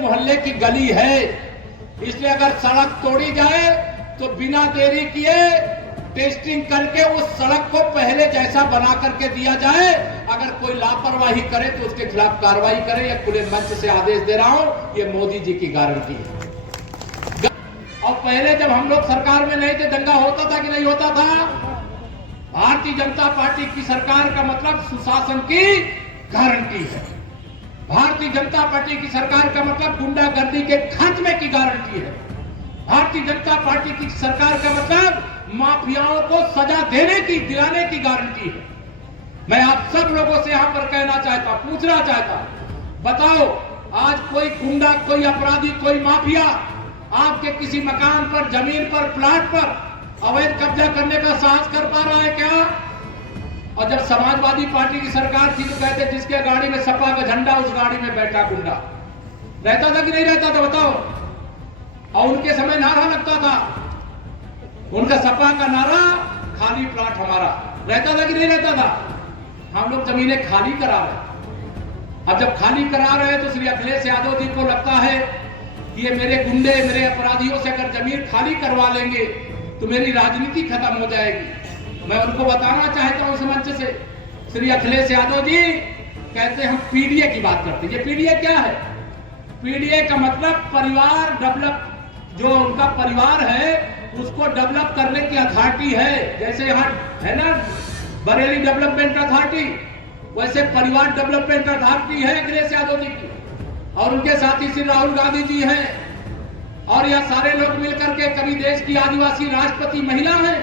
मोहल्ले की गली है, इसलिए अगर सड़क तोड़ी जाए तो बिना देरी किए टेस्टिंग करके उस सड़क को पहले जैसा बना करके दिया जाए। अगर कोई लापरवाही करे तो उसके खिलाफ कार्रवाई करे। या खुले मंच से आदेश दे रहा हूं, ये मोदी जी की गारंटी है। और पहले जब हम लोग सरकार में नहीं थे, दंगा होता था कि नहीं होता था? भारतीय जनता पार्टी की सरकार का मतलब सुशासन की गारंटी है। भारतीय जनता पार्टी की सरकार का मतलब गुंडागर्दी के खात्मे की गारंटी है। भारतीय जनता पार्टी की सरकार का मतलब माफियाओं को सजा दिलाने की गारंटी है। मैं आप सब लोगों से यहां पर कहना चाहता, पूछना चाहता, बताओ आज कोई गुंडा, कोई अपराधी, कोई माफिया आपके किसी मकान पर, जमीन पर, प्लाट पर अवैध कब्जा करने का साहस कर पा रहा है क्या? और जब समाजवादी पार्टी की सरकार थी तो कहते जिसके गाड़ी में सपा का झंडा उस गाड़ी में बैठा गुंडा। रहता था कि नहीं रहता था बताओ? और उनके समय नारा लगता था, उनका सपा का नारा, खाली प्लाट हमारा। रहता था कि नहीं रहता था? हम लोग जमीनें खाली करा रहे। अब जब खाली करा रहे हैं तो श्री अखिलेश यादव जी को लगता है कि ये मेरे गुंडे, मेरे अपराधियों से अगर जमीन खाली करवा लेंगे तो मेरी राजनीति खत्म हो जाएगी। मैं उनको बताना चाहता हूं इस मंच से, श्री अखिलेश यादव जी कहते हम पीडीए की बात करते हैं। ये पीडीए क्या है? पीडीए का मतलब परिवार डेवलप, जो उनका परिवार है उसको डेवलप करने की अथॉरिटी है। जैसे यहाँ है ना बरेली डेवलपमेंट अथॉरिटी, वैसे परिवार डेवलपमेंट अथॉरिटी है अखिलेश यादव जी की। और उनके साथी श्री राहुल गांधी जी हैं। और यह सारे लोग मिलकर के कभी देश की आदिवासी राष्ट्रपति महिला हैं।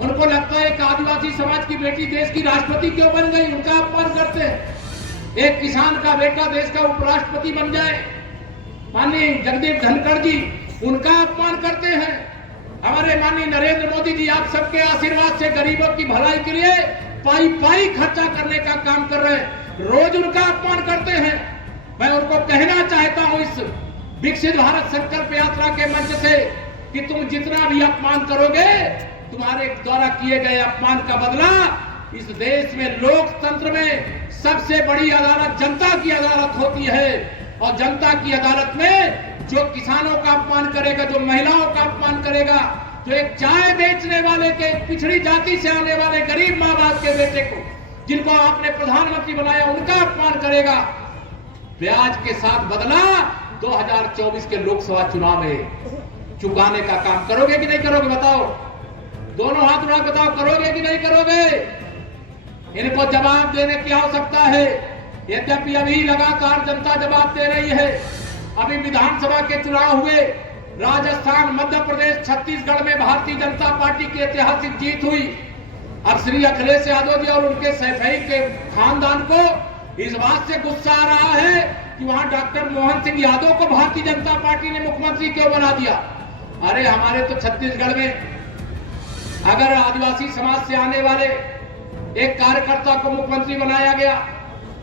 उनको लगता है कि आदिवासी समाज की बेटी देश की राष्ट्रपति क्यों बन गई, उनका अपमान करते हैं। एक किसान का बेटा देश का उपराष्ट्रपति बन जाए, माननीय जगदीप धनखड़ जी, उनका अपमान करते हैं। हमारे माननीय नरेंद्र मोदी जी आप सबके आशीर्वाद से गरीबों की भलाई के लिए पाई पाई खर्चा करने का काम कर रहे हैं, रोज उनका अपमान करते हैं। मैं उनको कहना चाहता हूं इस विकसित भारत संकल्प यात्रा के मंच से कि तुम जितना भी अपमान करोगे, तुम्हारे द्वारा किए गए अपमान का बदला इस देश में लोकतंत्र में सबसे बड़ी अदालत जनता की अदालत होती है। और जनता की अदालत में जो किसानों का अपमान करेगा, जो महिलाओं का अपमान करेगा, जो एक चाय बेचने वाले के पिछड़ी जाति से आने वाले गरीब माँ बाप के बेटे को, जिनको आपने प्रधानमंत्री बनाया, उनका अपमान करेगा, ब्याज के साथ बदला 2024 के लोकसभा चुनाव में चुकाने का काम करोगे कि नहीं करोगे? बताओ, दोनों हाथ उठा बताओ, करोगे कि नहीं करोगे? इनको जवाब देने की आवश्यकता है। यद्यपि अभी लगातार जनता जवाब दे रही है। अभी विधानसभा के चुनाव हुए, राजस्थान, मध्य प्रदेश, छत्तीसगढ़ में भारतीय जनता पार्टी की ऐतिहासिक जीत हुई। अब श्री अखिलेश यादव जी और उनके सैफई के खानदान को इस बात से गुस्सा आ रहा है कि वहां डॉक्टर मोहन सिंह यादव को भारतीय जनता पार्टी ने मुख्यमंत्री क्यों बना दिया। अरे हमारे तो छत्तीसगढ़ में अगर आदिवासी समाज से आने वाले एक कार्यकर्ता को मुख्यमंत्री बनाया गया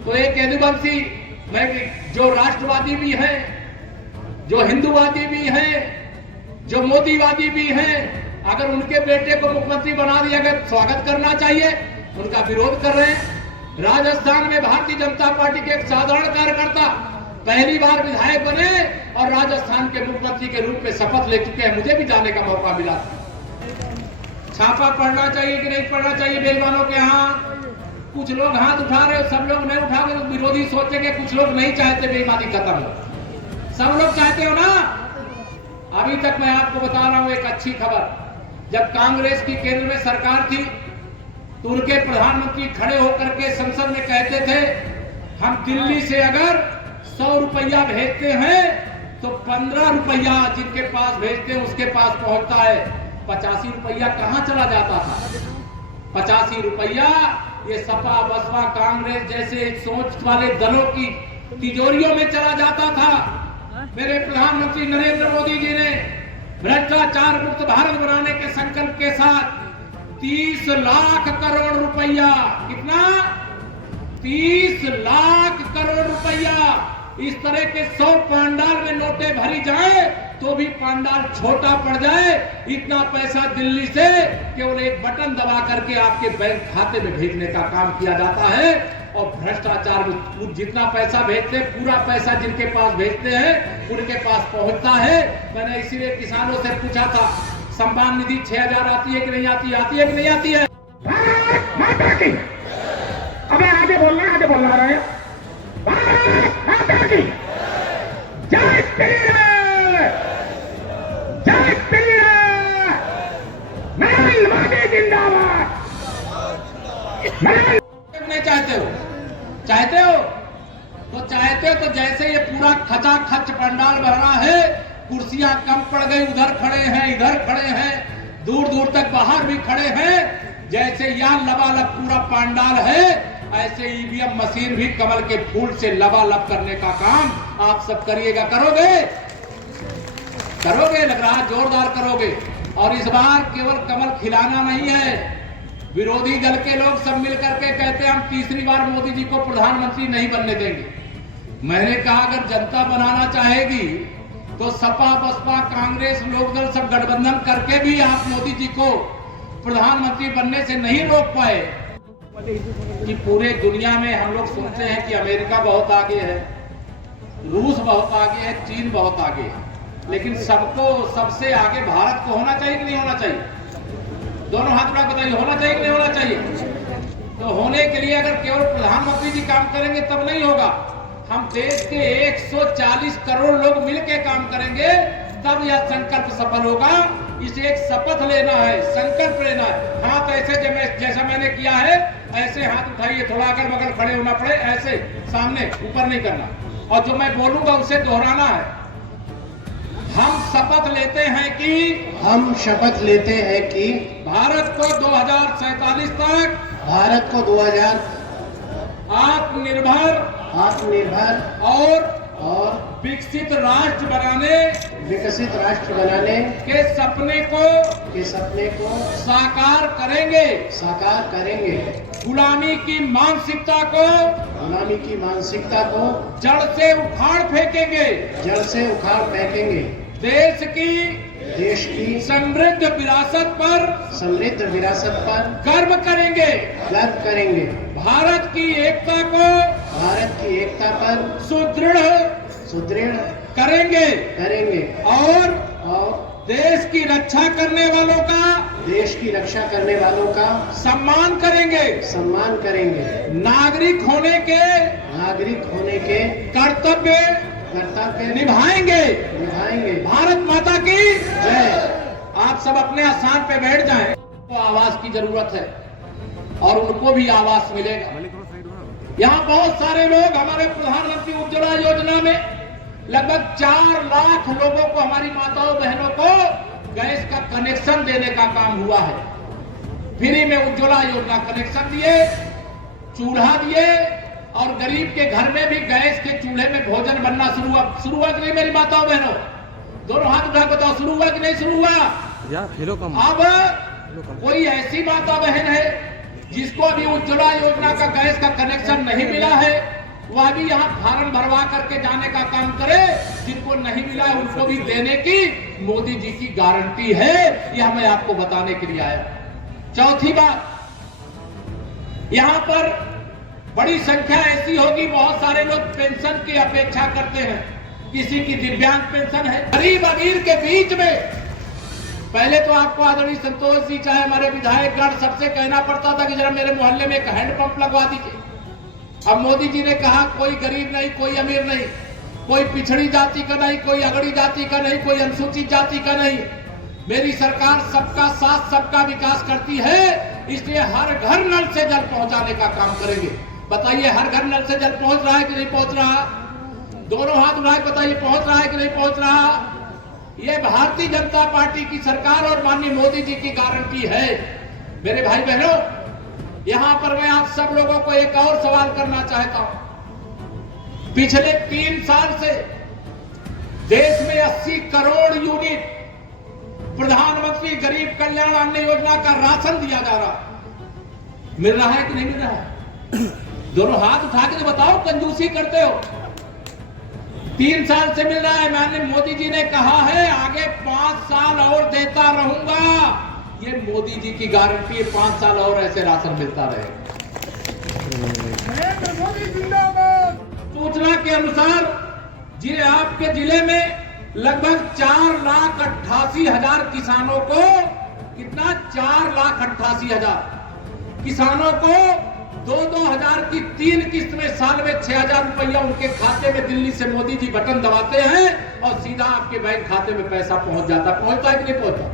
तो एक यदुवंशी, जो राष्ट्रवादी भी हैं, जो हिंदूवादी भी हैं, जो मोदीवादी भी हैं, अगर उनके बेटे को मुख्यमंत्री बना दिया गया, स्वागत करना चाहिए। उनका विरोध कर रहे हैं। राजस्थान में भारतीय जनता पार्टी के एक साधारण कार्यकर्ता पहली बार विधायक बने और राजस्थान के मुख्यमंत्री के रूप में शपथ ले चुके हैं। मुझे भी जाने का मौका मिला। छापा पढ़ना चाहिए कि नहीं पढ़ना चाहिए बेईमानों के यहाँ? कुछ लोग हाथ उठा रहे हो, सब लोग नहीं उठा रहे, विरोधी सोचेंगे कुछ लोग नहीं चाहते बेईमानी खत्म हो, सब लोग चाहते हो ना। अभी तक मैं आपको बता रहा हूं एक अच्छी खबर, जब कांग्रेस की केंद्र में सरकार थी तो उनके प्रधानमंत्री खड़े होकर के संसद में कहते थे, हम दिल्ली से अगर 100 रुपया भेजते हैं तो 15 रुपया जिनके पास भेजते हैं उसके पास पहुंचता है। 85 रुपया कहां चला जाता था? 85 रुपया ये सपा, बसपा, कांग्रेस जैसे सोच वाले दलों की तिजोरियों में चला जाता था। मेरे प्रधानमंत्री नरेंद्र मोदी जी ने भ्रष्टाचार मुक्त भारत बनाने के संकल्प के साथ 30 लाख करोड़ रुपया, कितना? 30 लाख करोड़ रुपया, इस तरह के 100 पांडाल में नोटें भरी जाए तो भी पांडाल छोटा पड़ जाए, इतना पैसा दिल्ली से केवल एक बटन दबा करके आपके बैंक खाते में भेजने का काम किया जाता है। और भ्रष्टाचार में जितना पैसा भेजते हैं पूरा पैसा जिनके पास भेजते हैं उनके पास पहुंचता है। मैंने इसीलिए किसानों से पूछा था सम्मान निधि 6000 आती है कि नहीं आती, आती है कि नहीं आती है? अबे आगे बोलना रहे। जय श्री राम, जय श्री राम, नरेंद्र मोदी जिंदाबाद। नहीं चाहते हो तो जैसे ये पूरा खचाखच पंडाल भर रहा है, कुर्सियां कम पड़ गई, उधर खड़े हैं इधर खड़े हैं, दूर दूर तक बाहर भी खड़े हैं, जैसे यहाँ लबालब पूरा पंडाल है ऐसे ईवीएम मशीन भी कमल के फूल से लबालब करने का काम आप सब करिएगा। करोगे लग रहा जोरदार करोगे। और इस बार केवल कमल खिलाना नहीं है, विरोधी दल के लोग सब मिलकर के कहते हैं हम तीसरी बार मोदी जी को प्रधानमंत्री नहीं बनने देंगे। मैंने कहा अगर जनता बनाना चाहेगी तो सपा बसपा कांग्रेस लोकदल सब गठबंधन करके भी आप मोदी जी को प्रधानमंत्री बनने से नहीं रोक पाए। कि पूरे दुनिया में हम लोग सुनते हैं कि अमेरिका बहुत आगे है, रूस बहुत आगे है, चीन बहुत आगे है, लेकिन सबसे आगे भारत को होना चाहिए कि नहीं होना चाहिए? दोनों हाथ में बताइए, होना चाहिए कि नहीं होना चाहिए? तो होने के लिए अगर केवल प्रधानमंत्री जी काम करेंगे तब नहीं होगा, हम देश के 140 करोड़ लोग मिलकर काम करेंगे तब यह संकल्प सफल होगा। इसे एक शपथ लेना है, संकल्प लेना है। हाथ ऐसे जैसा मैंने किया है ऐसे हाथ उठाइए, थोड़ा अगल बगल खड़े होना पड़े, ऐसे सामने ऊपर नहीं करना, और जो मैं बोलूंगा उसे दोहराना है। हम शपथ लेते हैं कि भारत को 2047 तक आत्मनिर्भर और विकसित राष्ट्र बनाने के सपने को साकार करेंगे। गुलामी की मानसिकता को जड़ से उखाड़ फेंकेंगे। देश की समृद्ध विरासत पर गर्व करेंगे। भारत की एकता पर सुदृढ़ करेंगे और देश की रक्षा करने वालों का सम्मान करेंगे। नागरिक होने के कर्तव्य निभाएंगे। भारत माता की जय। आप सब अपने स्थान पे बैठ जाएं। तो आवास की जरूरत है और उनको भी आवास मिलेगा। यहाँ बहुत सारे लोग हमारे प्रधानमंत्री उज्ज्वला योजना में लगभग 4 लाख लोगों को, हमारी माताओं बहनों को गैस का कनेक्शन देने का काम हुआ है। फ्री में उज्ज्वला योजना कनेक्शन दिए, चूल्हा दिए, और गरीब के घर में भी गैस के चूल्हे में भोजन बनना शुरू हुआ कि नहीं मेरी माताओं बहनों? दोनों हाथ उठा बताओ, शुरू हुआ कि नहीं शुरू हुआ? अब कोई ऐसी माता बहन है जिसको अभी उज्ज्वला योजना का गैस का कनेक्शन नहीं मिला है, वह भी यहाँ फार्म भरवा करके जाने का काम करे। जिनको नहीं मिला है उनको भी देने की मोदी जी की गारंटी है। यह मैं आपको बताने के लिए आया। चौथी बात, यहाँ पर बड़ी संख्या ऐसी होगी, बहुत सारे लोग पेंशन की अपेक्षा करते हैं। किसी की दिव्यांग पेंशन है। गरीब अमीर के बीच में पहले तो आपको आदरणीय संतोष जी चाहे हमारे विधायकगण सबसे कहना पड़ता था कि जरा मेरे मोहल्ले में एक हैंडपंप लगवा दीजिए। अब मोदी जी ने कहा कोई गरीब नहीं, कोई अमीर नहीं, कोई पिछड़ी जाति का नहीं, कोई अगड़ी जाति का नहीं, कोई अनुसूचित जाति का नहीं। मेरी सरकार सबका साथ सबका विकास करती है, इसलिए हर घर नल से जल पहुंचाने का काम करेंगे। बताइए हर घर नल से जल पहुंच रहा है कि नहीं पहुंच रहा? दोनों हाथ उठाए बताइए, पहुंच रहा है कि नहीं पहुंच रहा? ये भारतीय जनता पार्टी की सरकार और माननीय मोदी जी की गारंटी है। मेरे भाई बहनों, यहां पर मैं आप सब लोगों को एक और सवाल करना चाहता हूं। पिछले 3 साल से देश में 80 करोड़ यूनिट प्रधानमंत्री गरीब कल्याण अन्न योजना का राशन दिया जा रहा, मिल रहा है कि नहीं मिल रहा है? दोनों हाथ उठा के बताओ, कंजूसी करते हो। 3 साल से मिल रहा है। माननीय मोदी जी ने कहा है आगे 5 साल और देता रहूंगा। ये मोदी जी की गारंटी है, 5 साल और ऐसे राशन मिलता रहेगा। नरेंद्र मोदी जिंदाबाद। सूचना के अनुसार आपके जिले में लगभग 4,88,000 किसानों को कितना 4,88,000 किसानों को 2-2 हजार की 3 किस्त में साल में 6,000 रुपया उनके खाते में दिल्ली से मोदी जी बटन दबाते हैं और सीधा आपके बैंक खाते में पैसा पहुंच जाता। पहुंचता है कि नहीं पहुंचता?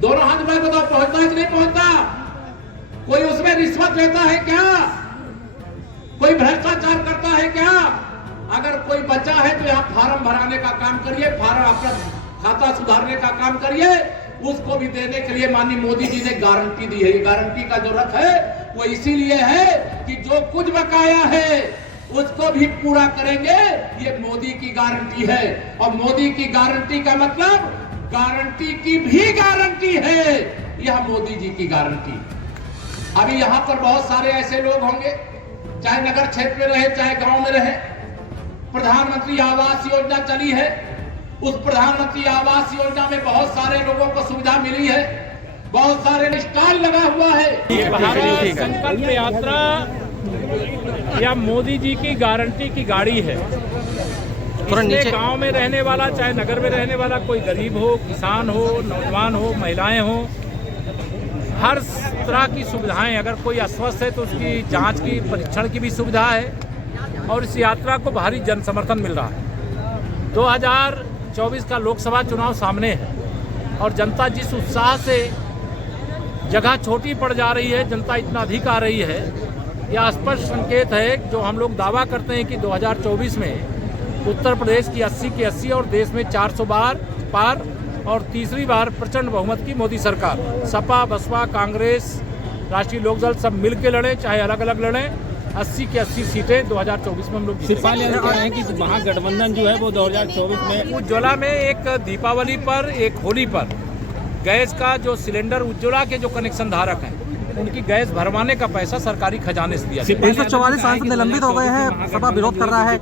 दोनों हाथ में बताओ, पहुंचता है कि नहीं पहुंचता? कोई उसमें रिश्वत लेता है क्या? कोई भ्रष्टाचार करता है क्या? अगर कोई बचा है तो यहाँ फार्म भराने का काम करिए, फार्म अपना खाता सुधारने का काम करिए, उसको भी देने के लिए माननीय मोदी जी ने गारंटी दी है। ये गारंटी का जो रथ है वो इसीलिए है कि जो कुछ बकाया है उसको भी पूरा करेंगे। ये मोदी की गारंटी है और मोदी की गारंटी का मतलब गारंटी की भी गारंटी है। यह मोदी जी की गारंटी। अभी यहाँ पर बहुत सारे ऐसे लोग होंगे, चाहे नगर क्षेत्र में रहे चाहे गांव में रहे, प्रधानमंत्री आवास योजना चली है। उस प्रधानमंत्री आवास योजना में बहुत सारे लोगों को सुविधा मिली है, बहुत सारे स्टॉल लगा हुआ है। ये भारत संकल्प यात्रा या मोदी जी की गारंटी की गाड़ी है। इसमें गांव में रहने वाला चाहे नगर में रहने वाला, कोई गरीब हो, किसान हो, नौजवान हो, महिलाएं हो, हर तरह की सुविधाएं। अगर कोई अस्वस्थ है तो उसकी जांच की, परीक्षण की भी सुविधा है और इस यात्रा को भारी जन समर्थन मिल रहा है। 2024 का लोकसभा चुनाव सामने है और जनता जिस उत्साह से, जगह छोटी पड़ जा रही है, जनता इतना अधिक आ रही है, यह स्पष्ट संकेत है। जो हम लोग दावा करते हैं कि 2024 में उत्तर प्रदेश की 80 की 80 और देश में 400 बार पार और तीसरी बार प्रचंड बहुमत की मोदी सरकार। सपा, बसपा, कांग्रेस, राष्ट्रीय लोकदल सब मिल के लड़े चाहे अलग अलग लड़े, 80 की 80 सीटें 2024 में हम लोग शिवपाल यादव कह रहे हैं कि महागठबंधन जो है वो 2024 में उज्ज्वला में एक दीपावली पर, एक होली पर गैस का जो सिलेंडर उज्ज्वला के जो कनेक्शन धारक हैं उनकी गैस भरवाने का पैसा सरकारी खजाने से दिया। 344 सांसद निलंबित हो गए हैं, सपा विरोध कर रहा है।